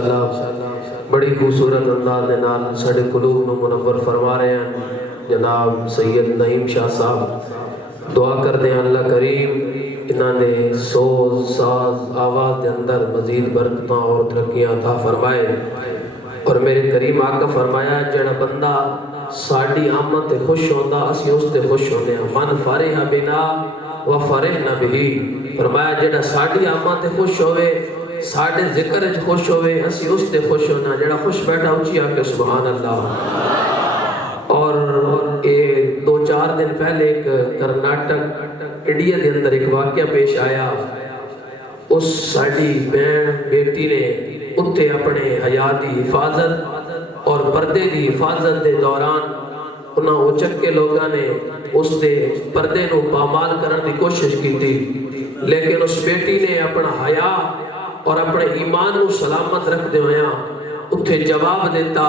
ماشاءاللہ بڑی خوبصورت انداز دے نال ساڈے قلوب نو منور فرما رہے ہیں جناب سید نعیم شاہ صاحب. دعا کر دیں اللہ کریم انہاں نے سوز ساز آواز دے اندر مزید برکتاں اور ترقیاں عطا فرمائے. اور میرے کریم آقا فرمایا جڑا بندہ ساڈی آمد تے خوش ہوندا اسی اس تے خوش ہوندے ہاں. من فرح بنا و فرحنا بہ. فرمایا جڑا ساڈی آمد تے خوش ہوئے ساڈے ذکر وچ خوش ہوئے اسی اس تے خوش ہونا. جڑا خوش بیٹھا اونچی آکے سبحان اللہ. اور یہ 2-4 دن پہلے ایک کرناٹک انڈیا دے اندر ایک واقعہ پیش آیا. اس ساڈی بہن بیٹی نے اتھے اپنے حیاء دی حفاظت اور پردے دی حفاظت دے دوران انہاں اچک کے لوگاں نے اس دے پردے نو پامال کرن دی کوشش کی تھی، لیکن اس بیٹی نے اپنا حیاء اور اپنے ایمان نو سلامت رکھ دے ہویا اتھے جواب دیتا.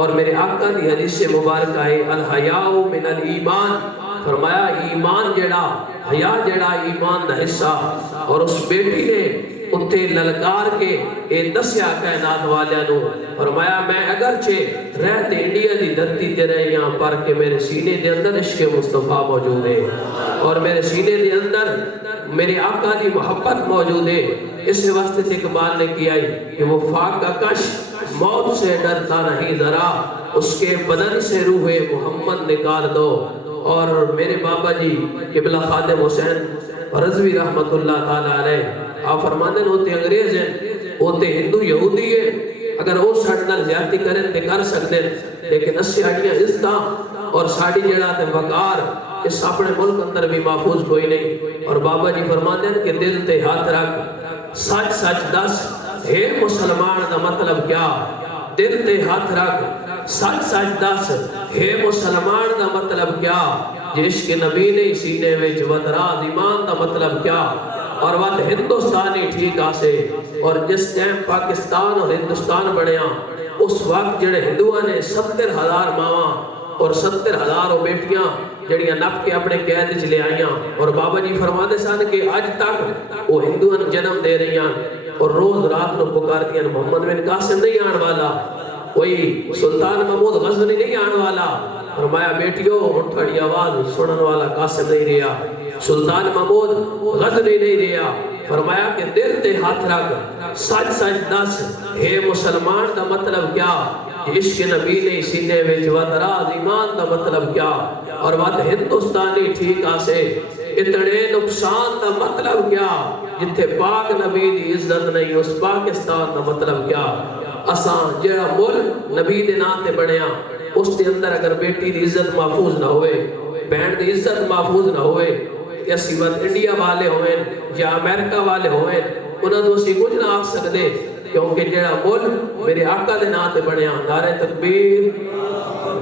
اور میرے آقا دی حدیث مبارک آئے الحیاء من الایمان. فرمایا ایمان جڑا حیاء جڑا ایمان دا حصہ. اور اس بیٹی نے اتھے للکار کے اے دسیا کائنات والیاں نو. فرمایا میں اگرچہ رہتے انڈیا دی دھرتی تے رہے یہاں پر کہ میرے سینے دے اندر عشق مصطفیٰ موجود ہے اور میرے سینے دے اندر میرے آقا دی محبت موجود ہے. اس واسطے سے اقبال نے کیا کہ وہ فاقہ کش موت سے ڈرتا نہیں ذرا اس کے بدن سے روح محمد نکال دو. اور میرے بابا جی قبلہ خادم حسین رضوی رحمت اللہ تعالیٰ علیہ آپ فرمانے ہوتے انگریز ہیں ہوتے ہندو یہودی ہیں اگر وہ ساڑھنا زیادتی کریں تے کر سکتے لیکن اس ساڑھیاں عزتاں اور ساڑھی جڑا تے وقار اس اپنے ملک اندر بھی محفوظ کوئی نہیں. اور بابا جی فرماتے ہیں کہ دل تے ہاتھ رکھ سچ سچ دس ہے مسلمان دا مطلب کیا. دل تے ہاتھ رکھ سچ سچ دس ہے مسلمان دا مطلب کیا. جس کے نبی نے سینے وچ ودراز ایمان دا مطلب کیا. اور وقت ہندوستانی ٹھیک آسے اور جس ٹائم پاکستان اور ہندوستان بڑھیا اس وقت جڑے ہندوان نے 70,000 ماواں اور 70,000 بیٹیاں جڑیاں نپ کے اپنے قید چ لے آئیاں. اور بابا جی فرماتے سن کہ آج تک وہ ہندوان جنم دے رہی ہیں اور روز رات نو پکار دیا محمد بن قاسم نہیں آن والا کوئی سلطان محمود غزنی نہیں آن والا. فرمایا بیٹیوں ہن تھوڑی آواز سنن والا قاسم نہیں رہا سلطان محمود غزنی نہیں رہا. فرمایا کہ دل تے ہاتھ رکھ سچ سچ دس ہے مسلمان دا مطلب کیا. عشق نبی نے سینے وچ ودراز ایمان دا مطلب کیا. اور بات ہندوستانی ٹھیک آسے اتنے نقصان دا مطلب کیا. جتھے پاک نبی دی عزت نہیں اس پاکستان دا مطلب کیا. اساں جڑا ملک نبی دے نام تے بنیا اس دے اندر اگر بیٹی دی عزت محفوظ نہ ہوئے بہن دی عزت محفوظ نہ ہوئے یا سیمت انڈیا والے ہوئے یا امریکہ والے ہوئے انہاں تو اسی کچھ نہ آکھ سکتے کیونکہ جڑا ملک میرے آقا دے نام تے بنیا نعرہ تکبیر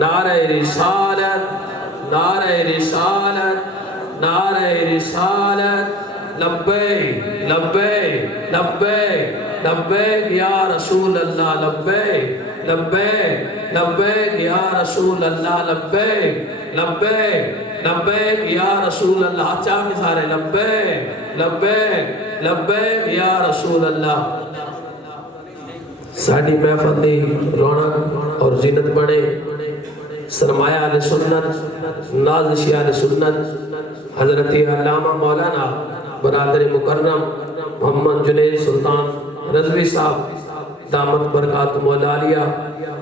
نعرہ رسالت نعرہ رسالت نعرہ رسالت لبیک لبیک لبیک لبیک یا رسول اللہ لبیک لبیک لبیک یا رسول اللہ لبیک لبیک لبیک یا رسول اللہ. چاہ کے سارے لبیک لبیک لبیک یا رسول اللہ. ساڑھی محفل دی رونق اور زینت بڑھے سرمایہ علیہ سنت نازشی علیہ سنت حضرت علامہ مولانا برادر مکرم محمد جنید سلطان رضوی صاحب دامت برکات مولا علیہ.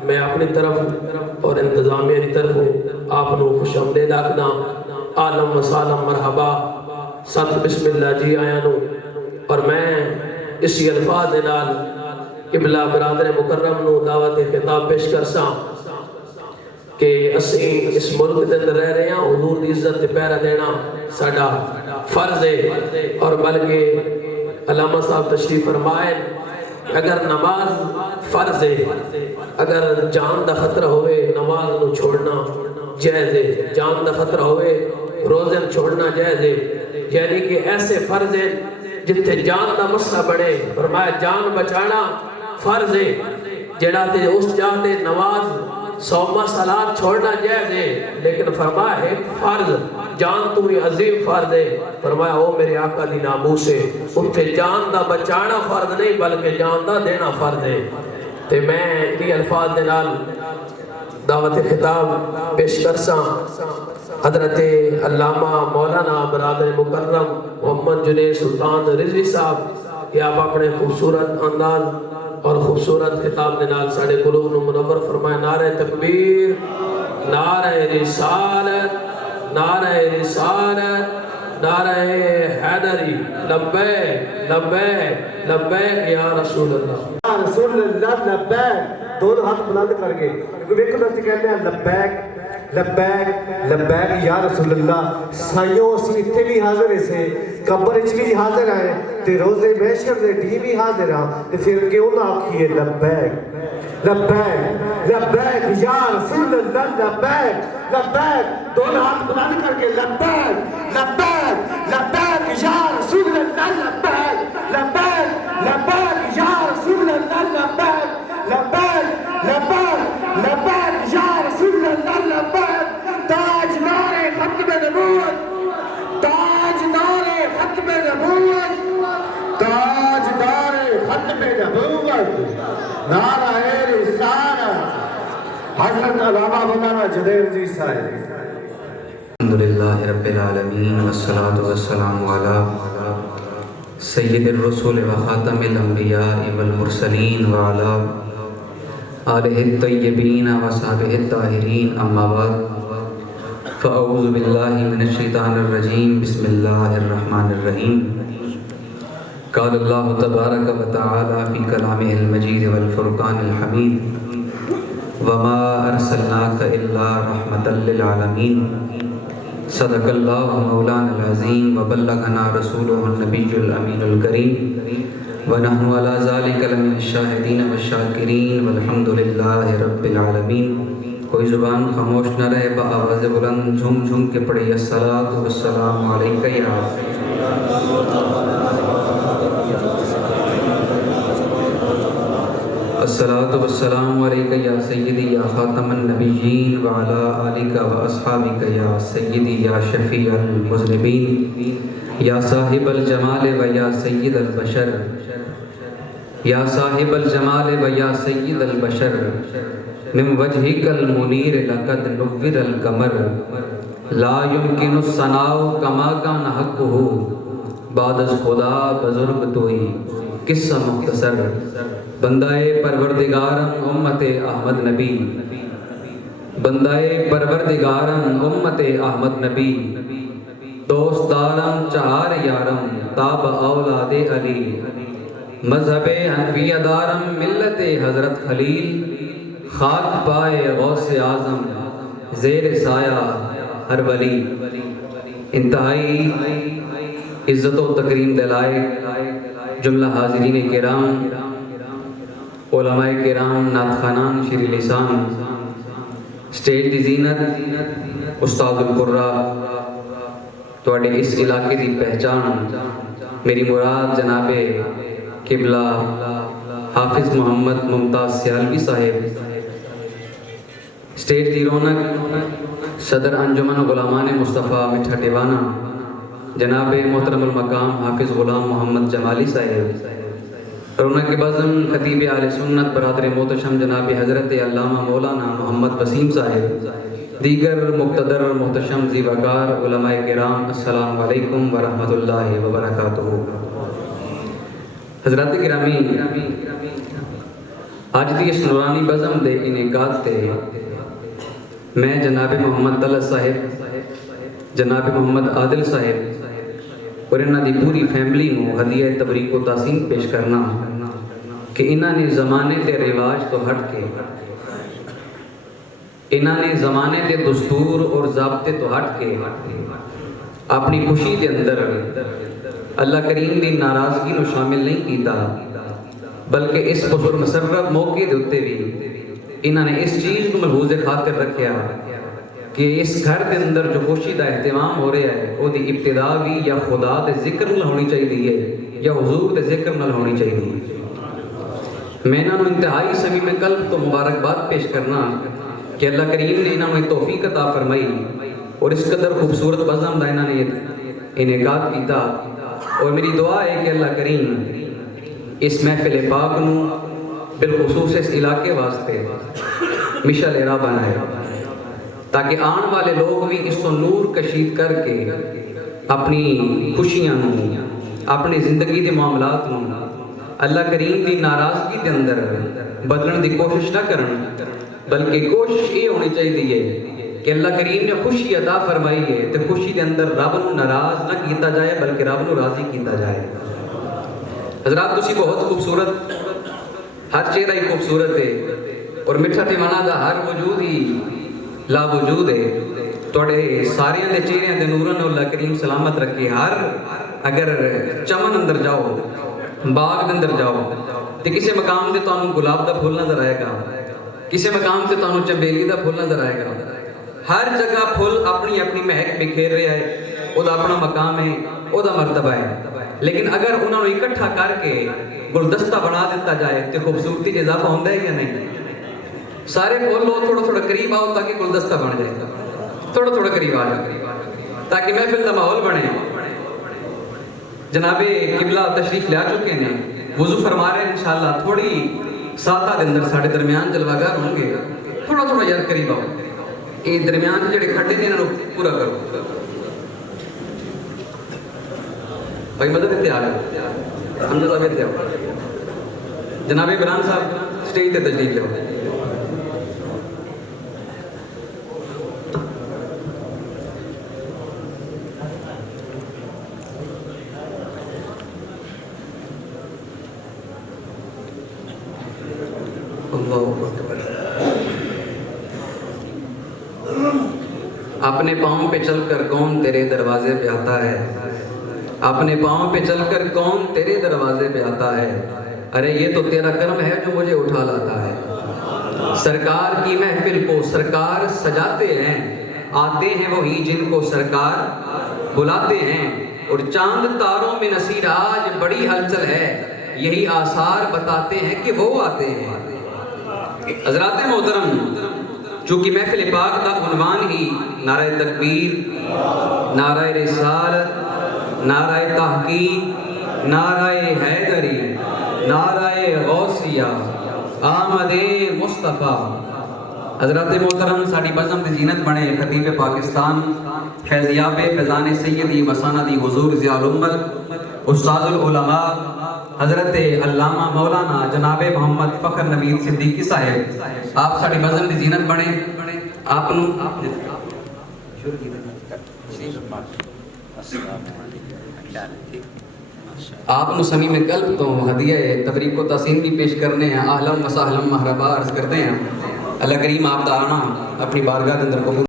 میں اپنی طرف اور انتظامیہ کی طرف آپ نو خوش آمدید آکھنا عالم و سالم مرحبا ست بسم اللہ جی آیا نو. اور میں اسی الفاظ نال قبلہ برادر مکرم نو دعوت خطاب پیش کرساں کہ اسیں اس ملک دے اندر رہ رہے ہیں حضور دی عزت تے پیرا دینا ساڈا فرض ہے. اور بلکہ علامہ صاحب تشریف فرمائے اگر نماز فرض ہے اگر جان دا خطرہ ہوئے نماز نو چھوڑنا جائز ہے. جان دا خطرہ ہوئے روزن چھوڑنا جائز ہے. یعنی کہ ایسے فرض ہیں جتھے جان دا مسئلہ بڑھے فرمایا جان بچانا فرض ہے. جڑا تے اس جاتے نماز 100 سالات چھوڑنا جائز ہے، لیکن فرمایا ہے فرض جان تو ہی عظیم فرض ہے. فرمایا او میرے آقا دی ناموس ہے، اتھے جان دا بچانا فرض نہیں بلکہ جان دا دینا فرض ہے. تے میں انہی الفاظ دے نال دعوت خطاب پیش کرساں حضرت علامہ مولانا برادر مکرم محمد جنید سلطان رضوی صاحب کہ آپ اپنے خوبصورت انداز اور خوبصورت خطاب دے نال ساڑے قلوب نو منور فرمائے. نعرہ تکبیر، نعرہ رسالت، نعرہ رسالت، نعرہ حیدری. لبیک لبیک لبیک یا رسول اللہ، یا رسول اللہ لبیک. دونوں ہاتھ بلند کر کے ویکھو دستی کہتے ہیں لبیک لبیک لبیک یا رسول اللہ. سائیوں اسی اتھے بھی حاضر سے قبر اچ بھی حاضر ہیں تے روزے محشر دے ٹی بھی حاضر ہیں تے پھر کیوں نہ آکھیے لبیک لبیک لبیک یا رسول اللہ لبیک لبیک. دونوں ہاتھ بلند کر کے لبیک لبیک لبیک یا رسول اللہ لبیک لبیک لبیک یا رسول اللہ لبیک لبیک لبیک لبیک یا رسول اللہ لبیک. تاجدار ختم نبوت، تاجدار ختم نبوت، تاجدار ختم نبوت، نعرہ رسالت حضرت علامہ مولانا جنید رضوی صاحب. الحمدللہ رب العالمین والصلاة والسلام علی سید الرسول و خاتم الانبیاء والمرسلین وعلی آلہ الطیبین و صحابہ الطاہرین. اما بعد فاعوذ باللہ من الشیطان الرجیم. بسم اللہ الرحمن الرحیم. قال اللہ تبارک و تعالی فی کلامہ المجید والفرقان الحمید وما ارسلناک الا رحمتا للعالمین. صدق اللہ مولانا العظیم وبلغنا رسولہ النبی الامین الکریم ونحن علی ذالک لمن الشاہدین والشاکرین والحمدللہ رب العالمین. کوئی زبان خاموش نہ رہے، بآواز بلند جھوم جھوم کے پڑھی الصلاۃ والسلام علیک یا الصلاۃ والسلام علیک یا سیدی یا خاتم النبیین وعلی آلک و اصحابک یا سیدی یا شفیع المذنبین. یا صاحب الجمال و یا سید البشر، یا صاحب الجمال و یا سید البشر، من وجہک المنیر لقد نور القمر، لا یمکن الثناء کما کان حقہ، بعد از خدا بزرگ توئی قصہ مختصر. بندائے پروردگارم امت احمد نبی، بندائے پروردگارم امت احمد نبی، دوستدارم چہار یارم تاب اولاد علی، مذہب حنفیہ دارم ملت حضرت خلیل، خاک پائے غوث اعظم زیر سایہ ہر ولی. انتہائی عزت و تکریم دلائے جملہ حاضرین کرام، علماء کرام، نعت خوانان، شیر لسان، سٹیج دی زینت، استاد القرہ، تواڈے اس علاقے دی پہچان. میری مراد جناب قبلہ حافظ محمد ممتاز سیالوی صاحب، سٹیج دی رونق صدر انجمن غلامان مصطفیٰ مٹھا ٹیوانہ، جناب محترم المقام حافظ غلام محمد جمالی صاحب، رونق بزم خطیب اہل سنت برادر محتشم جناب حضرت علامہ مولانا محمد وسیم صاحب، دیگر مقتدر محتشم ذی وقار علماء کرام، السلام علیکم ورحمۃ اللہ وبرکاتہ. حضرات گرامی، آج دی اس نورانی بزم دے انعقاد تے میں جناب محمد طلعت صاحب، جناب محمد عادل صاحب اور انہاں دی پوری فیملی نو ہدیہ تبریک و تحسین پیش کرنا کہ انہاں نے زمانے تے رواج تو ہٹ کے، انہاں نے زمانے تے دستور اور ضابطے تو ہٹ کے اپنی خوشی دے اندر اللہ کریم دی ناراضگی نو شامل نہیں کیتا، بلکہ اس بزرگ مسرت موقع دے اتے بھی انہاں نے اس چیز کو ملحوظ خاطر رکھیا کہ اس گھر دے اندر جو خوشی دا اہتمام ہو رہا ہے وہ دی ابتدا بھی یا خدا دے ذکر نال ہونی چاہیے یا حضور دے ذکر نال ہونی چاہیے. میں انہاں نو انتہائی صمیم قلب تو مبارکباد پیش کرنا کہ اللہ کریم نے انہوں نے توفیق عطا فرمائی اور اس قدر خوبصورت بزم دا انہوں نے انعقاد کیتا. اور میری دعا ہے کہ اللہ کریم اس محفل پاک نو بالخصوص اس علاقے واسطے مشعل راہ بنائے تاکہ آن والے لوگ بھی اس کو نور کشید کر کے اپنی خوشیاں اپنی زندگی کے معاملات اللہ کریم کی ناراضگی کے اندر بدلنے کی کوشش نہ کرن، بلکہ کوشش یہ ہونی چاہیے کہ اللہ کریم نے خوشی عطا فرمائی ہے تو خوشی کے اندر رب نو ناراض نہ کیتا جائے بلکہ رب نو راضی کیتا جائے. حضرات تسی بہت خوبصورت، ہر چہرہ ہی خوبصورت ہے اور مٹھا ٹھمانا دا ہر وجود ہی لا وجود ہے. توڑے ساریاں دے چہرے دے نورن اللہ کریم سلامت رکھے. ہر اگر چمن اندر جاؤ، باغ دے اندر جاؤ تے کسی مقام تے تانوں گلاب دا پھول نظر آئے گا، کسی مقام تے تانوں چنبیلی دا پھول نظر آئے گا. ہر جگہ پھول اپنی اپنی مہک بکھیر رہا ہے، وہ دا اپنا مقام ہے، وہ دا مرتبہ ہے. لیکن اگر انہوں نے اکٹھا کر کے گلدستہ بنا دیتا جائے تو خوبصورتی میں اضافہ ہوتا ہے یا نہیں؟ سارے پھول لو تھوڑا تھوڑا قریب آؤ تاکہ گلدستہ بن جائے گا. تھوڑا تھوڑا قریب آ جائے تاکہ محفل کا ماحول بنے. جناب قبلہ تشریف لیا چکے ہیں، وضو فرما رہے ہیں انشاءاللہ. تھوڑی ساتھ دے اندر ساڑھے درمیان جلوہ گار ہوں گے. تھوڑا تھوڑا یار قریب آؤ، یہ درمیان جڑے کھڑے نے انہوں پورا کرو. بھائی مدد دیتے آ گئے حمزہ صاحب دیتے آؤ. جناب عمران صاحب سٹیج تے تشریف لے آؤ. اپنے پاؤں پہ چل کر کون تیرے دروازے پہ آتا ہے، اپنے پاؤں پہ چل کر کون تیرے دروازے پہ آتا ہے. ارے یہ تو تیرا کرم ہے جو مجھے اٹھا لاتا ہے. سرکار کی محفل کو سرکار سجاتے ہیں، آتے ہیں وہی جن کو سرکار بلاتے ہیں. اور چاند تاروں میں نصیر آج بڑی ہلچل ہے، یہی آثار بتاتے ہیں کہ وہ آتے ہیں. حضرات محترم، چونکہ محفل پاک کا عنوان ہی نعرہ تکبیر، نعرہ رسالت، نعرہ تحقیق، نعرہ حیدری، نعرہ غوثیہ، آمد مصطفیٰ. حضرات محترم ساڑی بزم دی زینت بنے خطیب پاکستان فیضیاب فیضان سیدی مساندی حضور ضیاء الامت استاد العلماء حضرت علامہ مولانا جناب محمد فخر نوید صدیقی صاحب، آپ ساڑی بزم دی زینت بنے. آپ نو سمیم قلب تو ہدیہ تبریک و تحسین بھی پیش کرنے ہیں. اہلا و سہلا مرحبا عرض کرتے ہیں. اللہ کریم آپ دا آنا اپنی بارگاہ کے اندر قبول.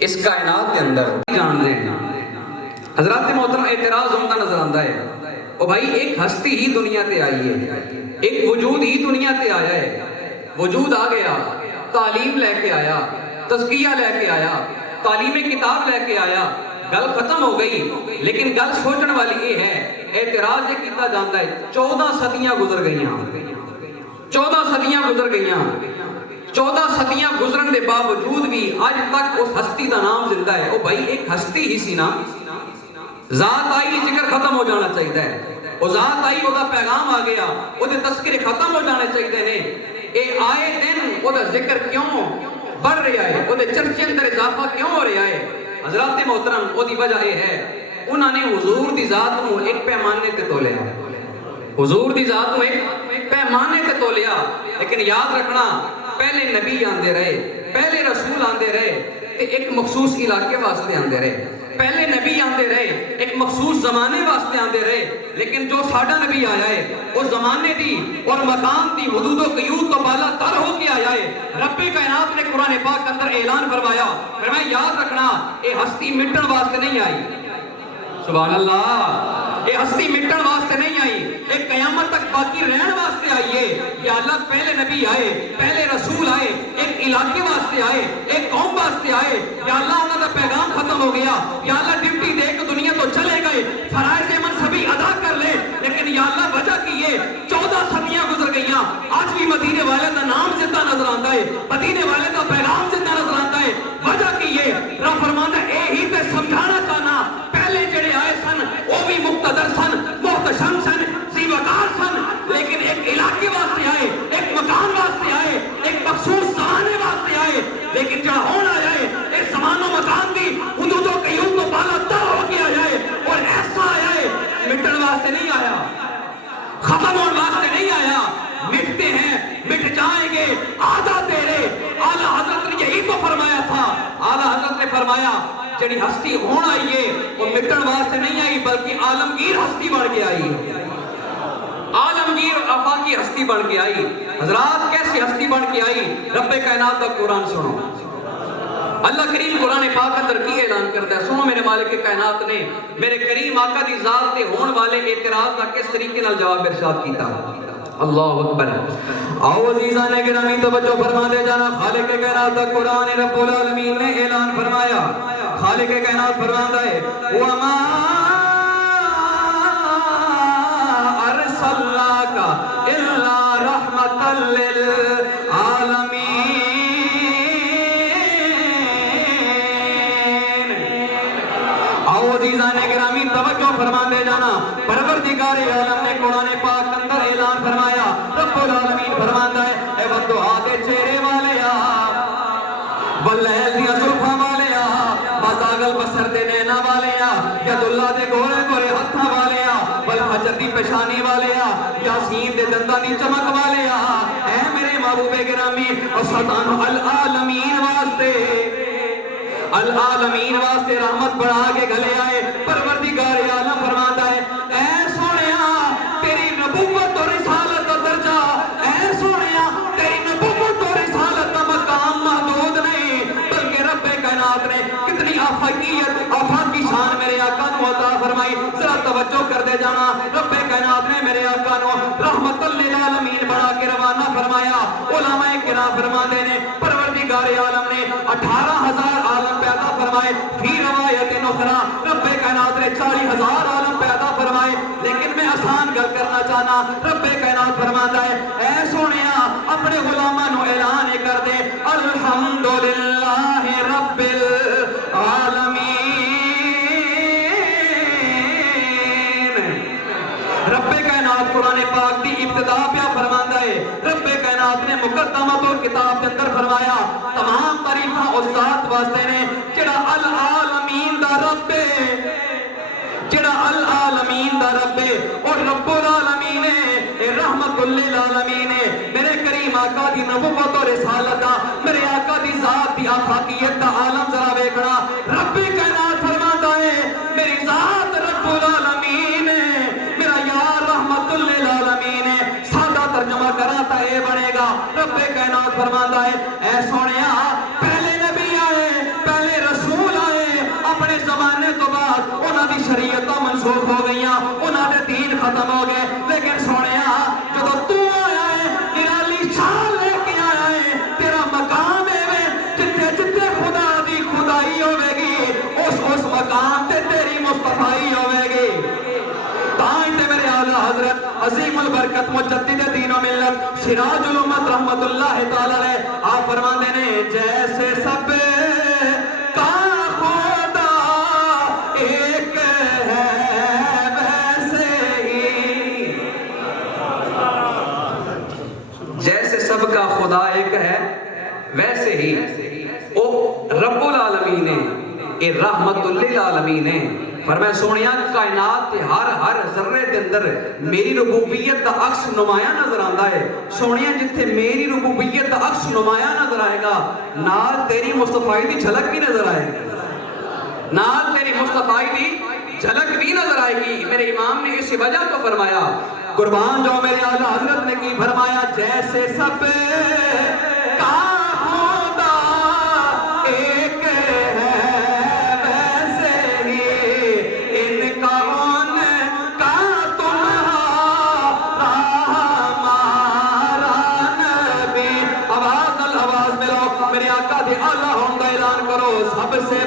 اس کائنات کے اندر جان دیں حضرات محترم اعتراض ہوتا نظر آتا ہے. او بھائی ایک ہستی ہی دنیا تے آئی ہے، ایک وجود ہی دنیا تے آیا ہے. وجود آ گیا، تعلیم لے کے آیا، تزکیہ لے کے آیا، تعلیم کتاب لے کے آیا. گل ختم ہو گئی، لیکن گل سوچن والی یہ ہے، اعتراض یہ کیتا جاتا ہے 14 صدیاں گزر گئیاں، 14 صدیاں گزر گئیاں. 14 صدیاں گزرن دے باوجود بھی آج تک اس ہستی دا نام زندہ ہے. او بھائی ایک ہستی ہی سی نا، ذات آئی ذکر ختم ہو جانا چاہیے ہے. وہ ذات آئی وہ دا پیغام آ گیا، وہ دے تذکرے ختم ہو جانے چاہیے نے. اے آئے دن وہ دا ذکر کیوں بڑھ رہا ہے، وہ دے چرچے اندر اضافہ کیوں ہو رہا ہے؟ حضرات محترم وہ دی وجہ یہ ہے انہوں نے حضور دی ذات کو ایک پیمانے تے تولیا، حضور دی ذات کو ایک پیمانے تے تولیا. لیکن یاد رکھنا پہلے نبی آندے رہے، پہلے رسول آندے رہے، ایک مخصوص علاقے واسطے آندے رہے. پہلے نبی آندے رہے، ایک مخصوص زمانے واسطے آندے رہے. لیکن جو ساڈا نبی آیا ہے وہ زمانے دی اور مقام دی حدود و قیود تو بالا تر ہو کے آیا ہے. رب کائنات نے قرآن پاک اندر اعلان فرمایا، فرمایا یاد رکھنا یہ ہستی مٹن واسطے نہیں آئی. سبحان اللہ، یہ ہستی مٹن واسطے نہیں آئی، ایک قیامت تک باقی رہن واسطے آئی ہے. یا اللہ پہلے نبی آئے، پہلے رسول آئے، ایک علاقے واسطے آئے، ایک قوم واسطے آئے. یا اللہ انہوں کا پیغام ختم ہو گیا، یا اللہ ڈیوٹی دے کے دنیا تو چلے گئے، فرائض منصبی ادا کر لے. لیکن یا اللہ وجہ کی یہ 14 صدیاں گزر گئیاں، آج نہیں آیا, ختم ہونے واسطے نہیں آیا. مٹتے ہیں, مٹ جائیں گے, آدھا تیرے. اعلیٰ حضرت نے یہی تو فرمایا تھا. اعلیٰ حضرت نے فرمایا جڑی ہستی ہون آئی ہے وہ مٹن واسطے نہیں آئی بلکہ عالمگیر ہستی بن کے آئی ہے. عالمگیر آفاقی ہستی بن کے آئی. حضرات کیسی ہستی بن کے آئی؟ رب کائنات کا قرآن سنو. اللہ کریم قرآن پاک اندر کی اعلان کرتا ہے. سنو میرے مالک کائنات نے میرے کریم آقا دی ذات تے ہون والے اعتراض کا کس طریقے نال جواب ارشاد کیتا. اللہ اکبر. آؤ عزیزان گرامی توجہ فرما دے جانا. خالق کائنات کا قرآن رب العالمین نے اعلان فرمایا. خالق کائنات فرماتا ہے وَمَا أَرْسَلْنَاكَ إِلَّا رَحْمَةً لِلْعَالَمِينَ. آؤ عزیزان گرامی توجہ فرما دے جانا. پروردگار عالم نے قرآن پاک اندر اعلان فرمایا. رب العالمین فرماتا ہے اے والدعا دے چہرے والے آ, واللیل دیا زلفاں والے آ, بازاغل بسر دے نینا والے آ, ید اللہ دے گورے گورے ہتھاں والے آ, والفجر دی پیشانی والے آ, یاسین دے دنداں دی چمک والے آ. اے میرے محبوب گرامی اور سلطان العالمین واسطے, العالمین واسطے رحمت بڑھا کے گلے آئے. پروردگار عالم فرماتا ہے اے سونیا تیری نبوت اور رسالت کا درجہ, اے سونیا تیری نبوت اور رسالت کا مقام محدود نہیں بلکہ رب کائنات نے کتنی آفاقیت آفاقی شان میرے آقا نو عطا فرمائی. ذرا توجہ کر دے جانا. رب کائنات نے میرے آقا نو رحمت للعالمین بنا کے روانہ فرمایا. علماء کرام فرماتے نے پروردگار عالم نے 18,000 عالم پیدا فرمائے. فی روایت اخرى رب کائنات نے 40,000 عالم پیدا فرمائے. لیکن میں آسان گل کرنا چاہنا. رب کائنات فرماتا ہے اے سونیا اپنے غلاماں نو اعلان کر دے الحمدللہ رب العالمین. رب کائنات قرآن پاک دی ابتدا پیا فرماندا ہے. رب کائنات نے مقدمۃ الکتاب کے اندر فرمایا تمام تعریفاں اس ذات واسطے نے جڑا العالمین دا رب ہے, جڑا العالمین دا رب ہے اور رب العالمین ہے, رحمت للعالمین ہے. میرے کریم آقا دی نبوت اور رسالت دا, میرے آقا دی ذات دی آفاقیت دا عالم ذرا ویکھنا. رب کائنات فرماتا ہے میری ذات رب العالمین ہے, میرا یار رحمت للعالمین ہے. سادہ ترجمہ کرا تا اے بنے گا. رب کائنات فرماتا ہے اے سونیا پہلے نبی آئے, پہلے رسول آئے, اپنے زمانے تو بعد انہاں دی شریعتاں منسوخ ہو گئیاں, انہاں دے دین ختم ہو گئے. لیکن سونیا جدو تو آیا ہے نرالی شان لے کے آیا ہے, تیرا مقام ہے جتھے جتھے خدا دی خدائی ہوے گی اس مقام تے تیری مصطفائی ہوے گی. تائیں تے میرے اعلیٰ حضرت عظیم البرکت مجدد دین و ملت سراج الامت رحمت اللہ تعالی علیہ آپ فرماندے نے جیسے سب کا خدا ایک ہے ویسے ہی, جیسے سب کا خدا ایک ہے ویسے ہی او رب العالمین ہے, اے رحمت للعالمین ہے. فرمایا سونیا کائنات تے ہر ذرے دے اندر میری ربوبیت دا عکس نمایاں نظر آندا ہے. سونیا جتھے میری ربوبیت دا عکس نمایاں نظر آئے گا نال تیری مصطفائی دی جھلک بھی نظر آئے گی, نال تیری مصطفائی دی جھلک بھی نظر آئے گی. میرے امام نے اسی وجہ تو فرمایا قربان جو میرے اعلیٰ حضرت نے کی فرمایا جیسے سب کا خدا ایک ہے ویسے ہی ان کا ان کا تمہارا ہمارا نبی. آواز ملو میرے آقا دی اعلیٰ ہوں دا اعلان کرو سب سے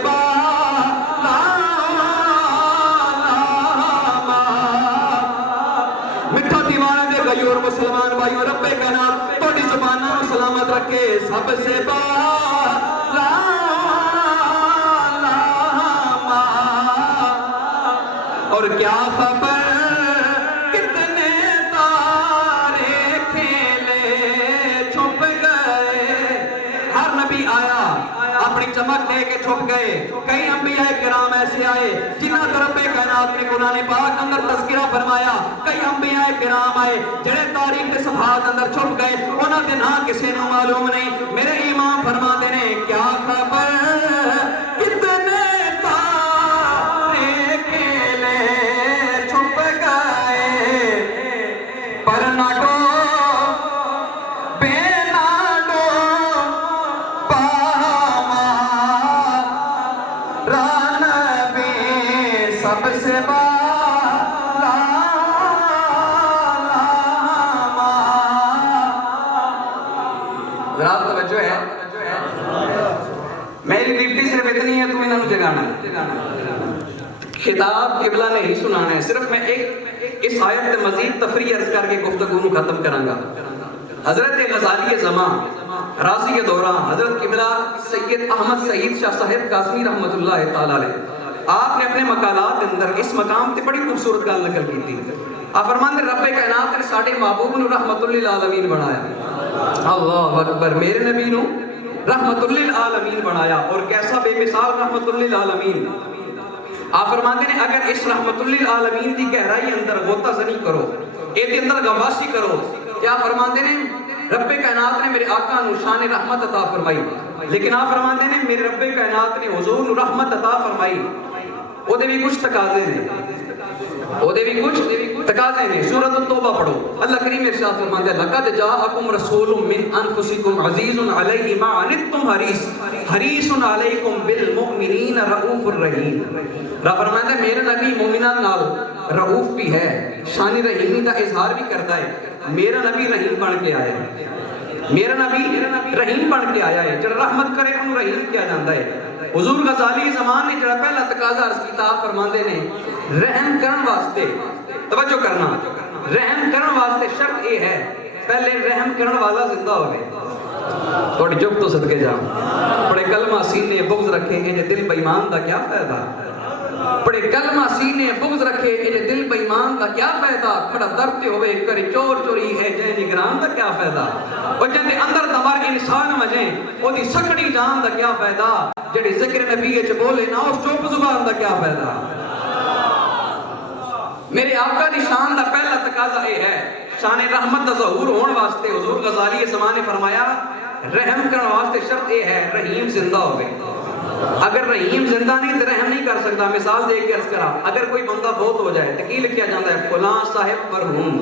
مسلمان بھائیوں رب کائنات توڑی زبانوں سلامت رکھے سب سے اور کیا خبر کتنے تارے کھیلے چھپ گئے. ہر نبی آیا اپنی چمک دے کے چھپ گئے. کئی انبیاء کرام ایسے آئے جنہاں کا رب کائنات نے قرآن پاک اندر تذکرہ فرمایا. کئی انبیاء کرام آئے جڑے تاریخ کے صفحات اندر چھپ گئے, انہاں دے نام کسی نو معلوم نہیں. میرے امام فرماتے نے کیا خبر کتنے تارے کیلے چھپ گئے, پر نہ سب سے بالا ذرا توجہ ہے, میری ڈیوٹی صرف اتنی ہے, تم انہوں جگانا ہے. خطاب قبلہ نے ہی سنانا ہے. صرف میں ایک اس آیت میں مزید تفریح عرض کر کے گفتگو کو ختم کروں گا. حضرت غزالی زمان راضی کے دوران حضرت قبلہ سید احمد سعید شاہ صاحب قاسمی رحمت اللہ تعالی علیہ, آپ نے اپنے مقالات اندر اس مقام تے بڑی خوبصورت گل نقل کی تھی. آپ فرماندے رب کائنات نے ساڈے محبوب نو رحمت للعالمین بنایا. اللہ اکبر, میرے نبی نو رحمت للعالمین بنایا, اور کیسا بے مثال رحمت للعالمین. آپ فرماندے نے اگر اس رحمت للعالمین دی گہرائی اندر غوطہ زنی کرو, اے دے اندر غواصی کرو, کیا فرماندے نے رب کائنات نے میرے آقا نو شان رحمت عطا فرمائی. لیکن آپ فرماندے نے میرے رب کائنات نے حضور نو رحمت عطا فرمائی, او دے بھی کچھ تقاضے نے, او دے بھی کچھ تقاضے نے. سورۃ التوبہ پڑھو, اللہ کریم ارشاد فرماتا ہے لقد جاءکم رسول من انفسکم عزیز علیہ ما عنتم حریص علیکم بالمؤمنین رؤوف الرحیم. رب فرماتا ہے میرا نبی مومنان نال رؤوف بھی ہے, شان رحیمی کا اظہار بھی کرتا ہے. میرا نبی رحیم بن کے آیا ہے, میرا نبی رحیم بن کے آیا ہے. جب رحمت کرے انہوں رحیم کیا جاندہ ہے. حضور غزالی زمان نے جڑا پہلا تقاضا عرض کیتا, فرماندے نے رحم کرن واسطے, توجہ کرنا, رحم کرن واسطے شرط یہ ہے پہلے رحم کرن والا زندہ ہوئے. تھوڑی جب تو صدقے جا پڑے کلمہ سینے بغض رکھے انہیں دل بیمان دا کیا فائدہ, پڑے کلمہ سینے بغض رکھے انہیں دل بیمان دا کیا فائدہ, کھڑا درتے ہوئے کری چور چوری ہے جے نگران دا کیا فائدہ, اور جندے اندر دمار انسان مجھیں او دی سکڑی جان دا کیا فائدہ, جڑی ذکر نبی اچھ بولے نا اس چوپ زبان دا کیا فائدہ. میرے آقا دی شان دا پہلا تقاضا یہ ہے, شان رحمت دا ظہور ہون واسطے حضور غزالی زمان نے فرمایا رحم کرن واسطے شرط یہ ہے رحیم زندہ ہوئے. اگر رحیم زندہ نہیں تو رحم نہیں کر سکتا. مثال دے کے عرض کرا, اگر کوئی بندہ فوت ہو جائے تو کی لکھیا جاتا ہے فلاں صاحب مرحوم,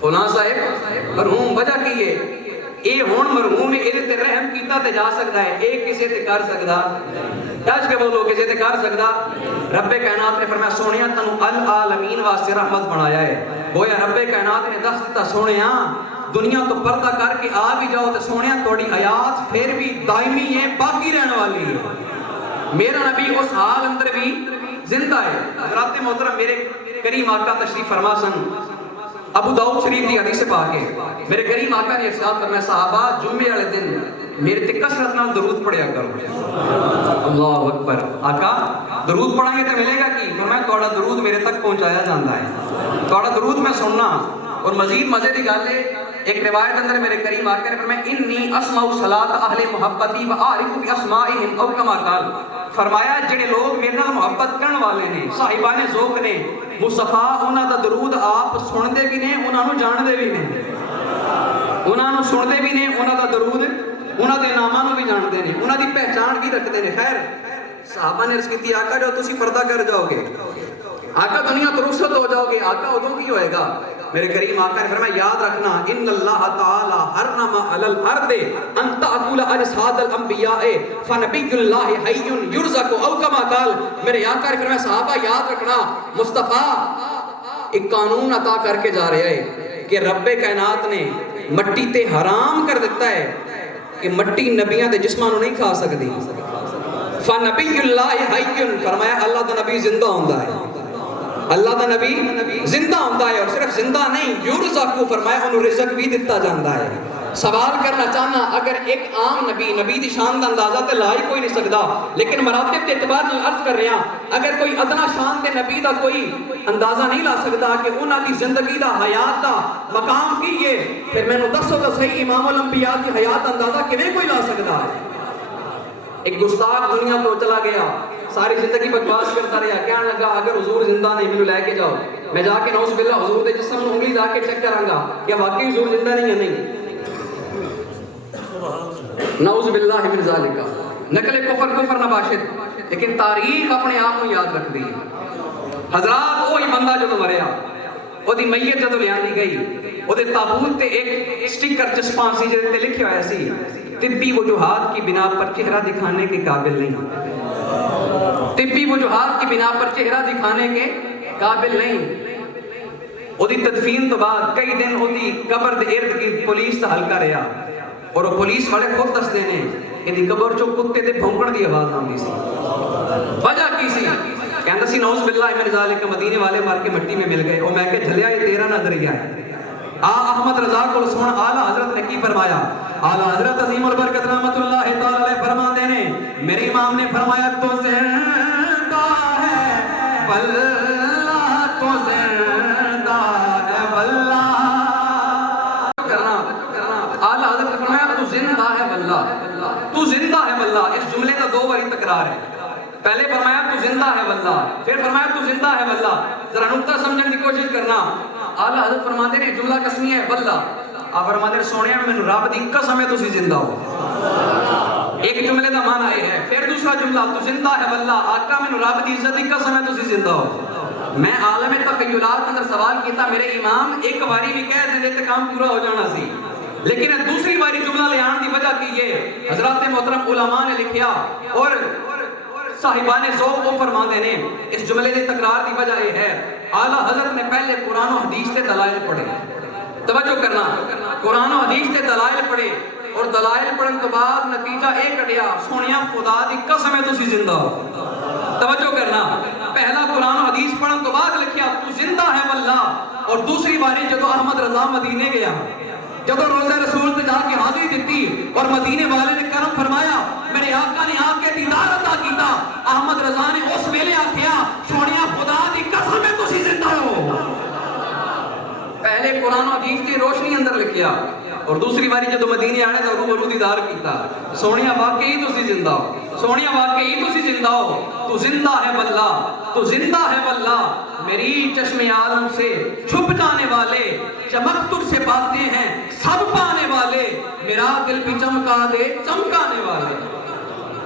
فلاں صاحب مرحوم. وجہ کی ہے اے ہون مرحوم ہے, اے تے رحم کیتا تے جا سکتا ہے, اے کسے تے کر سکتا, کہش کے بولو کسے تے کر سکتا. رب کائنات نے فرمایا سونیا تنو العالمین واسطے رحمت بنایا ہے. گویا رب کائنات نے دس دیتا سونیا دنیا تو پردہ کر کے آ بھی جاؤ تو سونیا توڑی حیات پھر بھی دائمی ہے, باقی رہنے والی ہے. میرا نبی اس حال اندر بھی زندہ ہے. حضرات محترم میرے کریم آقا تشریف فرما سن, ابو داؤد شریف دی حدیث پاک ہے, میرے کریم آقا نے ارشاد فرمایا صحابہ جمعے والے دن میرے تے کثرت نال درود پڑھیا کرو. اللہ اکبر. آقا درود پڑھیں گے تو ملے گا کی, فرمایا تھوڑا درود میرے تک پہنچایا جاتا ہے, تھوڑا درود میں سننا. اور مزید مزے دی گل ہے, ایک روایت اندر میرے کریم آقا نے فرمایا انی اسمع صلاۃ اہل محبتی و اعرف باسمائہم او کما قال. فرمایا جڑے لوگ میرے نال محبت کرن والے نے, صاحبان ذوق نے, مصطفیٰ انہاں دا درود آپ سن دے بھی نے, انہاں نو جان دے بھی نے, انہاں نو سن دے بھی نے, انہاں دا درود انہاں دے ناماں نو بھی جان دے نے, انہاں دی پہچان کی رکھتے نے. خیر صحابہ نے عرض کی آقا جو تسی پردہ کر جاؤ گے, آقا دنیا تو رخصت ہو جاؤ گے, آقا ادوں کی ہوئے گا. میرے کریم آقا نے فرمایا یاد رکھنا ان اللہ تعالی حرم علی الارض ان تاکل اجساد الانبیاء فنبی اللہ حی یرزق او کما قال. میرے آقا نے فرمایا صحابہ یاد رکھنا مصطفیٰ ایک قانون عطا کر کے جا رہے ہیں کہ رب کائنات نے مٹی تے حرام کر دیتا ہے کہ مٹی نبیاں دے جسماں نو نہیں کھا سکتی. فنبی اللہ حی, فرمایا اللہ دا نبی زندہ ہوندا ہے, اللہ دا نبی زندہ ہوتا ہے, اور صرف زندہ نہیں یرزق کو فرمایا انہوں رزق بھی دیتا جاندہ ہے. سوال کرنا چاہنا اگر ایک عام نبی دی شان دا اندازہ تے لا ہی کوئی نہیں سکتا, لیکن مراتب کے اعتبار نال عرض کر رہے ہیں اگر کوئی ادنا شان دے نبی دا کوئی اندازہ نہیں لا سکتا کہ انہاں دی زندگی دا حیات دا مقام کی ہے, پھر میں نو دسو تو صحیح امام الانبیاء کی حیات اندازہ کیویں کوئی لا سکتا ہے. ایک گستاخ دنیا تو چلا گیا، ساری زندگی بکواس کرتا رہا، کہنے لگا اگر حضور زندہ نہیں مینوں لے کے جاؤ، میں جا کے نعوذ باللہ حضور دے جسم نوں انگلی لا کے چیک کراں گا کہ واقعی حضور زندہ نہیں ہے نہیں، نعوذ باللہ من ذالک۔ نقل کفر نباشد، لیکن تاریخ اپنے آپ کو یاد رکھ دی۔ حضرات وہی بندہ جو مریا، وہ دی میت جدو لے آندی گئی، وہ دے تابوت تے ایک سٹیکر چسپاں سی جے تے لکھیا ہوا سی طبی وجوہات کی بنا پر چہرہ دکھانے کے قابل نہیں، طبی وجوہات کی بنا پر چہرہ دکھانے کے قابل نہیں۔ وہ دی تدفین تو بعد کئی دن وہ دی قبر دے ارد گرد پولیس تا حلقہ رہا، اور وہ پولیس والے خود دس دینے کہ قبر چو کتے دے بھونکڑ دی آواز آندی سی۔ وجہ کی سی؟ کہندا سی نعوذ باللہ من ذالک، مدینے والے مار کے مٹی میں مل گئے، اور میں کہ جھلیا یہ تیرا نظریہ ہے۔ احمد رضا کو سن اعلیٰ حضرت نے کی فرمایا؟ اعلیٰ حضرت عظیم البرکت رحمت اللہ تعالی علیہ فرماتے ہیں، میرے امام نے فرمایا تو زندہ ہے واللہ، تو زندہ ہے واللہ۔ اعلیٰ حضرت نے فرمایا تو زندہ ہے واللہ، تو زندہ ہے واللہ۔ اس جملے کا دو باری تکرار ہے، پہلے فرمایا تو زندہ ہے واللہ، پھر فرمایا تو زندہ ہے واللہ۔ ذرا نقطہ سمجھنے کی کوشش کرنا۔ اعلیٰ حضرت فرماتے ہیں جملہ قسمی ہے واللہ، آپ فرماتے ہیں سونیا میں رب دی قسم ہے تسی زندہ ہو، ایک جملے کا معنی یہ ہے۔ پھر دوسرا جملہ تو زندہ ہے واللہ، آقا میں رب دی عزت دی قسم ہے تسی زندہ ہو۔ میں عالم تخیلات اندر سوال کیتا، میرے امام ایک باری بھی کہہ دیں تے کام پورا ہو جانا سی، لیکن دوسری باری جملہ لے آن دی وجہ کی یہ حضرات محترم علماء نے لکھیا اور صاحبان ذوق وہ فرماتے ہیں اس جملے کی تکرار دی وجہ یہ ہے، اعلیٰ حضرت نے پہلے قرآن و حدیث کے دلائل پڑھے، توجہ کرنا، قرآن و حدیث کے دلائل پڑھے، اور دلائل پڑھن کے بعد نتیجہ ایک کٹیا سونیا خدا دی قسم ہے تسی زندہ ہو۔ توجہ کرنا، پہلا قرآن و حدیث پڑھن کے بعد لکھیا تو زندہ ہے واللہ، اور دوسری باری جدو احمد رضا مدینے گیا، جب روزہ رسول سے جا کے حاضری دیتی اور مدینے والے نے کرم فرمایا، میرے آقا نے آ کے دیدار عطا کیتا، احمد رضا نے اس ویلے آکھیا سونیا خدا دی قسم ہے تسی زندہ ہو۔ پہلے قرآن و حدیث کی روشنی اندر لکھیا، اور دوسری باری جب مدینے آنے تو روبرو دیدار کیتا، سونیا واقعی تسی زندہ ہو، سونیا واقعی تسی زندہ ہو، تو زندہ ہے واللہ، تو زندہ ہے واللہ۔ میری چشم عالم سے چھپ جانے والے چمک تجھ سے پاتے ہیں سب پانے والے، میرا دل بھی چمکا دے چمکانے والے۔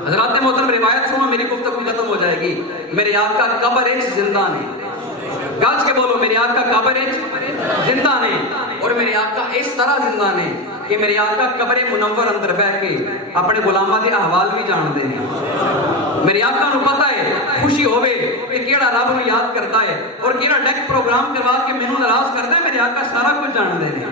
حضرات محترم روایت سنو، میری گفتگو ختم ہو جائے گی۔ میرے آقا قبر ایچ زندہ نے، گاج کے بولو میرے آقا قبر ایچ زندہ نے، اور میرے آقا اس طرح زندہ نے کہ میرے آقا قبر منور اندر بیٹھ کے اپنے غلامہ دے احوال بھی جان دے ہیں۔ میرے آقا نو پتہ ہے خوشی ہوئے کہ کیڑا رب نو یاد کرتا ہے اور کیڑا ڈیک پروگرام کروا کے مینوں ناراض کرتا ہے، میرے آقا سارا کچھ جان دے ہیں۔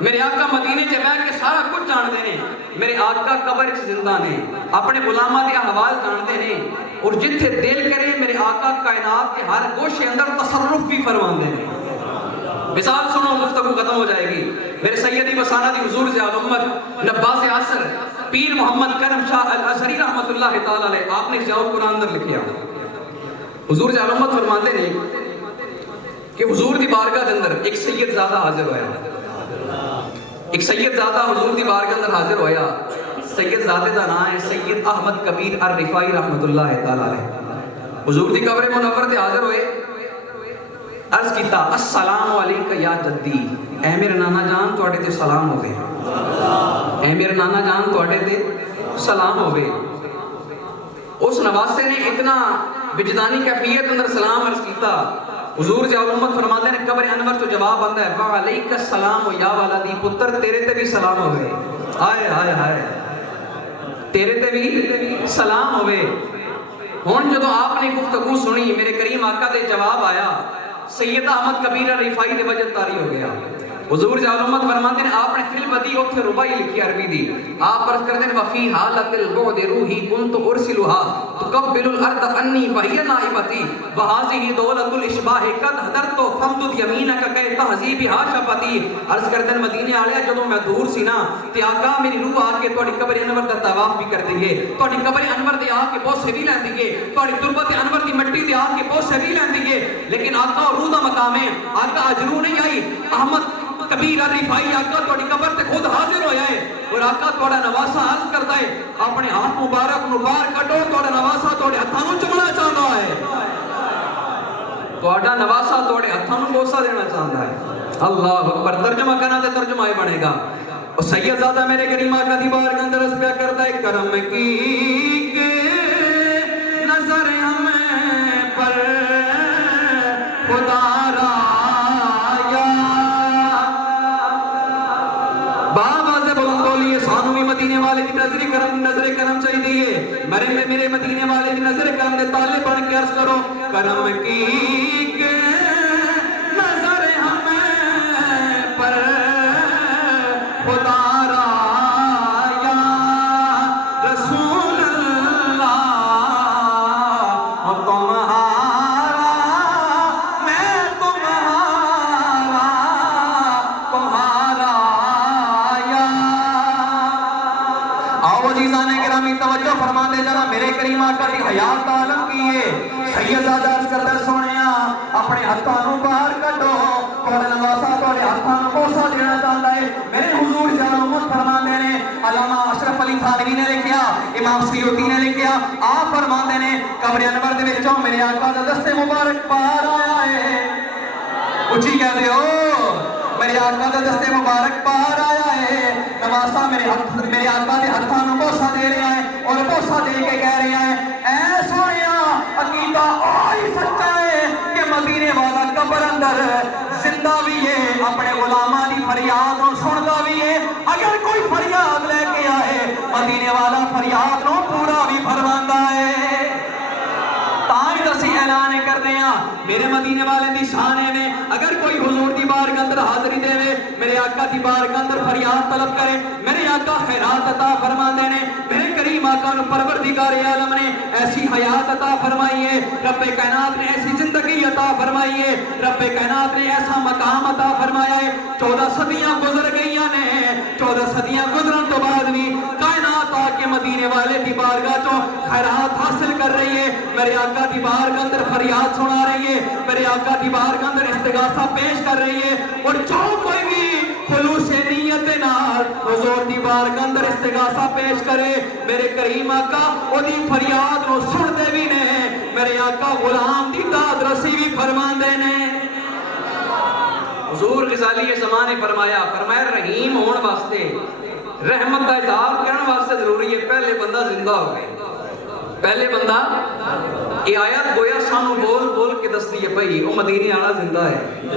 میرے آقا مدینے چ بیٹھ کے سارا کچھ جان دے ہیں۔ میرے آقا قبر چ زندہ نے، اپنے غلامہ دے احوال جان دے ہیں، اور جتھے دل کرے میرے آقا کائنات کے ہر گوشے اندر تصرف بھی فرماندے ہیں۔ مثال سنو، گفتگو ختم ہو جائے گی۔ میرے سیدی وسانہ دی حضور ضیاء الامت نباس عصر پیر محمد کرم شاہ الازہری رحمت اللہ تعالی علیہ، آپ نے ضیاء القرآن اندر لکھیا، حضور ضیاء الامت فرماتے ہیں کہ حضور دی بارگاہ دے اندر ایک سید زادہ حاضر ہویا، ایک سید زادہ حضور دی بارگاہ اندر حاضر ہویا۔ سید زادے دا نام ہے سید احمد کبیر الرفائی رحمت اللہ تعالی علیہ۔ حضور دی قبر منور تے حاضر ہوئے، عرض کیتا السلام علیکہ یا جدی، اے میرے نانا جان توڑے تے سلام ہوئے، اے میرے نانا جان توڑے تے سلام ہوئے۔ اس نواسے نے اتنا وجدانی کیفیت اندر سلام عرض کیتا، حضور ضیاء الامت فرماتے ہیں قبر انور تو جواب آندا ہے وعلیکہ السلام یا والدی، پتر تیرے تے بھی سلام ہوئے، آئے آئے آئے تیرے تے بھی سلام ہوئے۔ ہون جدو آپ نے گفتگو سنی، میرے کریم آقا دے جواب آیا، سید احمد کبیر الرفائی دے وجہ تاری ہو گیا۔ حضور ضیاء الامت فرماتے ہیں آپ نے فی البدی اوتھے ربائی لکھی عربی دی، آپ عرض کرتے ہیں وفی حالت البعد روحی کنت ارسلها تقبل الارض انی وہی نائبتی وہذہ دولت الاشباح قد حضرت فمدد یمینک کہ تہذیبها شفتی۔ عرض کرتے ہیں مدینے والے جدوں میں دور سی نا تے آقا میری روح آ کے تہاڈی قبر انور دا طواف بھی کر دئیے، تہاڈی قبر انور دے آ کے بوسے بھی لین دیئے، تہاڈی تربت انور دی مٹی دے آ کے بوسے بھی لین دیئے، لیکن آقا روح دا مقام ہے، آقا اجرو نہیں آئی۔ احمد کبیر الرفائی آقا توڑی قبر تے خود حاضر ہو جائے اور آقا توڑا نواسا عرض کرتا ہے اپنے ہاتھ مبارک نو باہر کٹو توڑا نواسا توڑے ہتھانوں چمنا چاہتا ہے توڑا نواسا توڑے ہتھانوں بوسا دینا چاہتا ہے اللہ اکبر ترجمہ کرنا تے ترجمہ ہی بنے گا اور سید زادہ میرے کریم آقا دی بار کے اندر اس پہ کرتا ہے کرم کی نظر ہمیں پر خدا رایا بابا سے بلند بولیے سانو بھی مدینے والے کی نظر کرم چاہیے میرے مدینے والے کی نظر کرم دے تالے بن کے عرض کرو کرم کی نظر ہمیں پر خدا رایا رسول اللہ تمہارا میں تمہارا تمہارا یا آؤ عزیزان گرامی توجہ فرما دے جنا میرے کریم آقا دی حیات عالم کیے سید زادہ عرض کرتا سونیا اپنے ہتھانوں باہر کٹو توڑے نواسا توڑے ہتھانوں بوسا دینا چاہتا ہے میرے حضور جان امت فرما دینے علامہ اشرف علی تھانوی نے لکھیا امام سیوطی نے لکھیا آپ فرما دینے قبر انور دے وچوں میرے آقا دا دستے مبارک باہر آیا ہے اچھی کہہ دے ہو میرے آقا دا دستے مبارک باہر آیا ہے نواسا میرے آقا دے ہتھانوں بوسا دے رہا ہے اور بوسا دے کے کہہ رہا ہے اے سونیا عقیدہ آئی سچا ہے کہ مدینے والا قبر اندر زندہ بھی ہے اپنے غلامہ دی فریاد نو سنتا بھی ہے اگر کوئی فریاد لے کے آئے مدینے والا فریاد نو پورا بھی فرماندا ہے تاں دسی اعلان کر دیاں میرے مدینے والے دی شان ہے اگر کوئی حضور دی بار کے اندر حاضری دے میرے آقا دی بار کے اندر فریاد طلب کرے میرے آقا خیرات عطا فرما دینے میرے کریم آقا نو پروردگار عالم نے ایسی حیات عطا فرمائی ہے رب کائنات نے ایسی زندگی عطا فرمائی ہے رب کائنات نے ایسا مقام عطا فرمایا ہے 14 صدیاں گزر گئیاں نے 14 صدیاں گزرن تو بعد بھی کائنات آ کے مدینے والے دی بارگاہ چوں خیرات حاصل کر رہی ہے میرے آقا دی بار کے اندر فریاد سنا رہی ہے میرے آقا دی بار کے اندر استغاثہ پیش کر رہی ہے اور جو کوئی بھی خلوص نیت نال حضور دی بار کے اندر استغاثہ پیش کرے میرے کریم آقا او دی فریاد نو سن دے بھی نے میرے آقا غلام دی داد رسی بھی فرمان دے نے حضور غزالی زمان نے فرمایا رحیم ہون واسطے رحمت کا اظہار کرنے واسطے ضروری ہے پہلے بندہ زندہ ہو گئے پہلے بندہ یہ آیت گویا سانو بول بول کے دس دیئے بھئی وہ مدینے آڑا زندہ ہے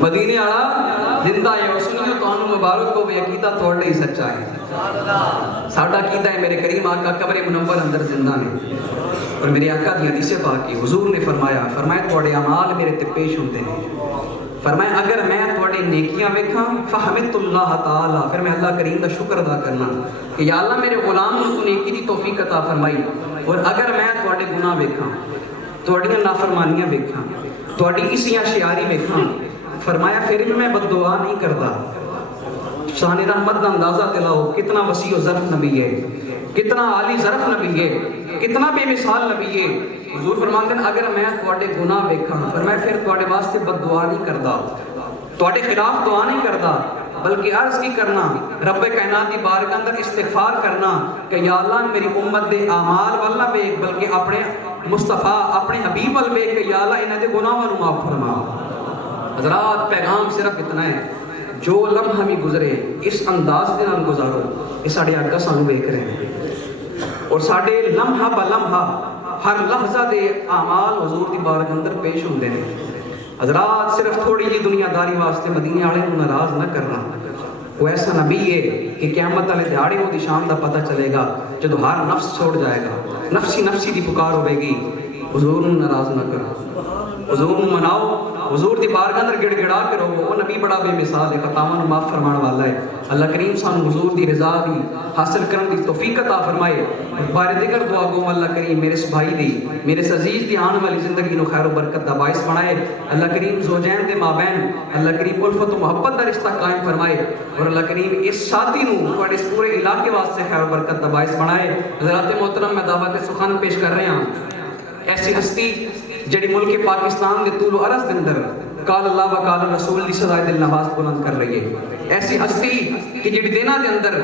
مدینے آڑا زندہ ہے اور سنیو تو انہوں مبارک کو بھی عقیدہ توڑے ہی سچا ہے ساڑھا عقیدہ ہے میرے کریم آقا قبر منور اندر زندہ نے اور میرے آقا دی حدیث پاک کی حضور نے فرمایا توڑے اعمال میرے تے پیش ہوتے ہیں فرمایا اگر میں توڑے نیکیاں ویکھاں فحمدت اللہ تعالی پھر میں اللہ کریم کا شکر ادا کرنا کہ یا اللہ میرے غلام کو نیکی دی توفیق عطا فرمائی اور اگر میں توڑے گناہ ویکھاں توڑیاں نافرمانیاں ویکھاں توڑی اسیاں شیاری ویکھاں فرمایا پھر بھی میں بد دعا نہیں کرتا شان رحمت دا اندازہ دلاؤ کتنا وسیع و ظرف نبی ہے کتنا عالی ظرف نبی ہے کتنا بے مثال نبی ہے حضور فرماتے ہیں اگر میں توڑے گناہ ویکھاں فرمایا پھر توڑے واسطے بد دعا نہیں کرتا توڑے خلاف دعا نہیں کرتا بلکہ عرض کی کرنا رب کائنات دی بار کے اندر استغفار کرنا کہ یا اللہ میری امت دے اعمال والنہ بیک بلکہ اپنے مصطفیٰ اپنے حبیب والبیک کہ یا اللہ انہیں دے گناہ والوں معاف فرما حضرات پیغام صرف اتنا ہے جو لمحہ بھی گزرے اس انداز دے نال گزارو اس ساڑھے آقا سانو بیک رہے ہیں اور ساڑھے لمحہ با لمحہ ہر لحظہ دے اعمال حضور دی بار کے اندر پیش ہوندے ہیں حضرات صرف تھوڑی جی دنیا داری واسطے مدینے آڑے کو ناراض نہ کرنا وہ ایسا نبی ہے کہ قیامت والے دیہاڑے وہ دی شان دا پتہ چلے گا جدو ہر نفس چھوڑ جائے گا نفسی دی پکار ہوئے گی حضور ناراض نہ کرو حضور مناؤ حضور دی بار کے اندر گڑ گڑا کے رہو وہ نبی بڑا بے مثال ہے خطاواں معاف فرمان والا ہے اللہ کریم سانو حضور دی رضا دی حاصل کرن دی توفیق عطا فرمائے بارے دیگر دعا گو اللہ کریم میرے اس بھائی دی میرے اس عزیز دی آنے والی زندگی نو خیر و برکت دا باعث بنائے اللہ کریم زوجین دے مابین اللہ کریم الفت و محبت دا رشتہ قائم فرمائے اور اللہ کریم اس شادی نو اور اس پورے علاقے واسطے خیر و برکت دا باعث بنائے حضرات محترم میں دعوت سخن پیش کر رہے ہیں ایسی ہستی جڑی ملک پاکستان دے طول و عرض دے اندر قال اللہ و قال رسول دی سزائے دل نواز بلند کر رہی ہے. ایسی ہستی کہ جڑی دینا دے اندر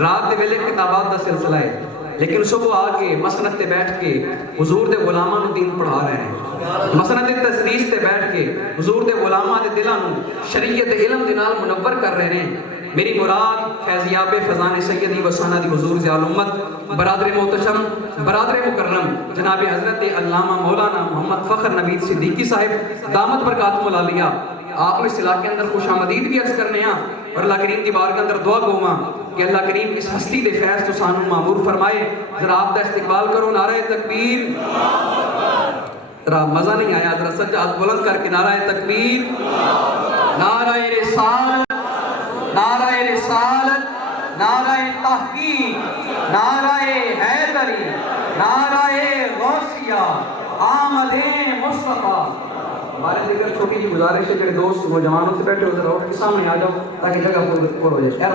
رات دے ویلے کتابات دا سلسلہ ہے لیکن صبح آ کے مسند تے بیٹھ کے حضور دے غلاماں نو دین پڑھا رہے ہیں. مسند تسلیس تے بیٹھ کے حضور دے غلاماں دے دلاں نو شریعت علم دے نال منور کر رہے ہیں. میری مراد فیضیاب فیضان سیدی و سندی حضور ضیاء الامت برادر محتشم برادر مکرم جناب حضرت علامہ مولانا محمد فخر نوید صدیقی صاحب دامت برکاتہم العالیہ آپ اس علاقے کے اندر خوش آمدید بھی عرض کرنے ہیں اور اللہ کریم دی بارگاہ کے اندر دعا گواں کہ اللہ کریم اس ہستی دے فیض تو سانو معمور فرمائے. ذرا آپ دا استقبال کرو. نعرہ تکبیر. ذرا مزہ نہیں آیا؟ ذرا سجاد بلند کر کے نعرہ تکبیر. نعرہ رسالت، نعرہ رسالت، نعرہ تحقیق، نعرہ حیدری، نعرہ غوثیہ، آمد مصطفیٰ. ہمارے دیگر چھوٹی سی گزارش ہے کہ دوست نوجوانوں سے بیٹھے ہو ذرا اٹھ کے سامنے آ جاؤ تاکہ جگہ پر ہو جائے.